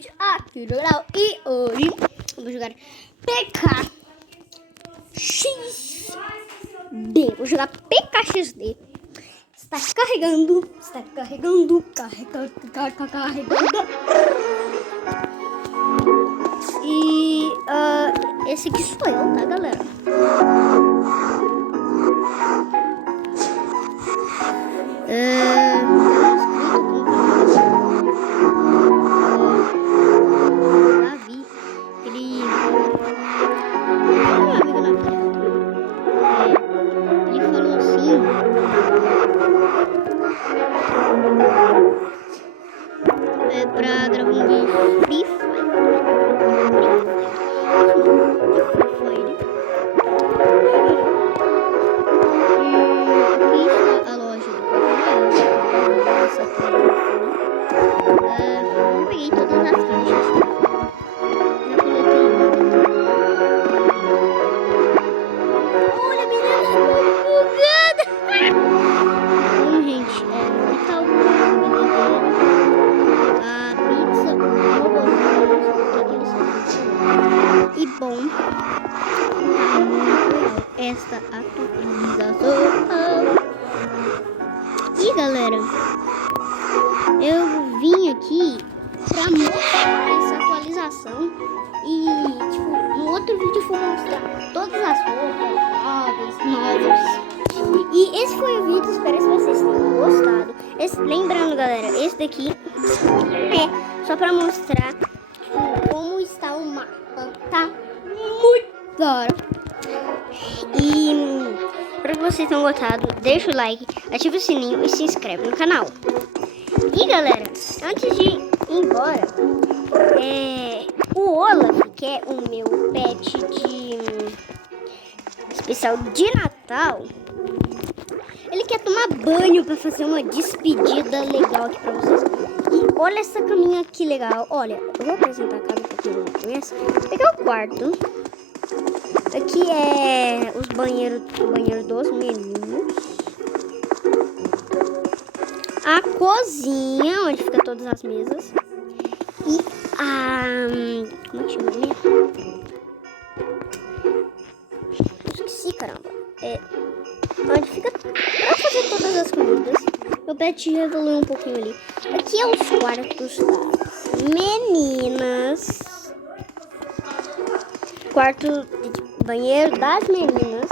vídeo aqui no canal. E hoje vamos jogar PKXD. Vou jogar PKXD. Está carregando. Carregando. E esse aqui sou eu, tá, galera? Davi, ele falou assim, pra gravar um vídeo Free Fire. A loja do eu peguei todas as caixas. Já coloquei uma. Olha, menina, muito bugada. Bom, gente, tá o a pizza, e bom, esta atualização. E galera, eu vim aqui pra mostrar essa atualização e, tipo, no outro vídeo eu vou mostrar todas as roupas novas. E esse foi o vídeo, espero que vocês tenham gostado. Lembrando, galera, esse daqui é só pra mostrar, tipo, como está o mapa, tá? Muito da hora. E espero que vocês tenham gostado. Deixa o like, ativa o sininho e se inscreve no canal. E galera, antes de ir embora, o Olaf, que é o meu pet de especial de Natal, ele quer tomar banho para fazer uma despedida legal aqui para vocês. E olha essa caminha que legal. Olha, eu vou apresentar a casa para quem não conhece. Aqui é o quarto. Aqui é os banheiros dos meninos. A cozinha, onde fica todas as mesas. E a... como é que chama mesmo? Esqueci, caramba. Onde fica pra fazer todas as comidas. Meu pet já evoluiu um pouquinho ali. Aqui é os quartos das meninas. Quarto de banheiro das meninas.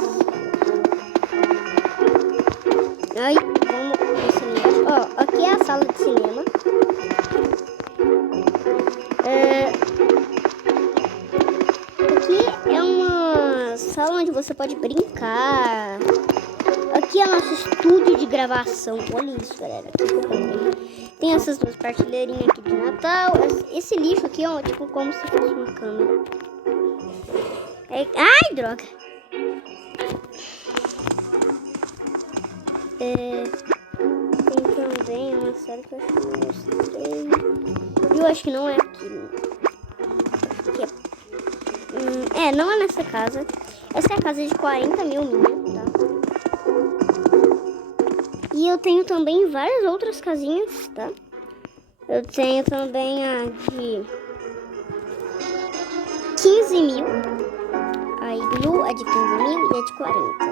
Aí, vamos nesse livro. Ó, aqui é a sala de cinema. Aqui é uma sala onde você pode brincar. Aqui é nosso estúdio de gravação. Olha isso, galera. Tem essas duas partilheirinhas aqui de Natal. Esse lixo aqui é tipo como se fosse uma câmera. Ai, droga. Tem também uma série que eu acho que eu mostrei. Eu acho que não é aqui. Não é nessa casa. Essa é a casa de 40 mil minha, tá? E eu tenho também várias outras casinhas, tá? Eu tenho também a de 15 mil. A Iglu é de 15 mil e é de 40.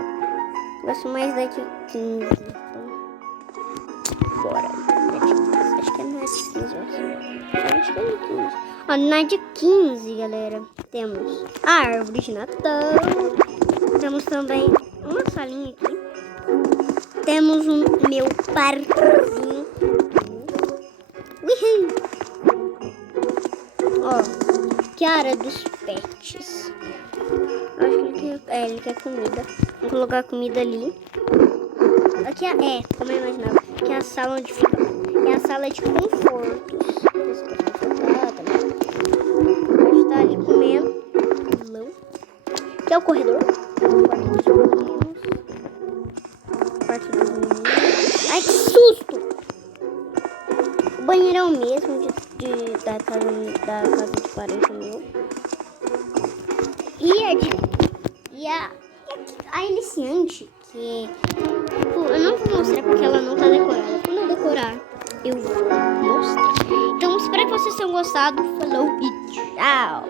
Gosto mais da de 15. Então, bora. Acho que não é de 15, eu acho que é de 15. Ó, na de 15, galera, temos a árvore de Natal. Temos também uma salinha aqui. Temos o meu parquinho. Uhul. Ó, que é a área dos pets. Acho que ele quer comida. Vou colocar a comida ali. Aqui como eu imaginava, aqui é a sala onde fica. É a sala de confortos. A gente tá ali comendo. Aqui é o corredor. Quarto dos meninos. Ai, que susto! O banheiro é o mesmo da casa de 40 mil. E a iniciante, que eu não vou mostrar porque ela não tá decorada. Quando eu decorar, eu vou mostrar. Então, espero que vocês tenham tenham gostado. Falou e tchau!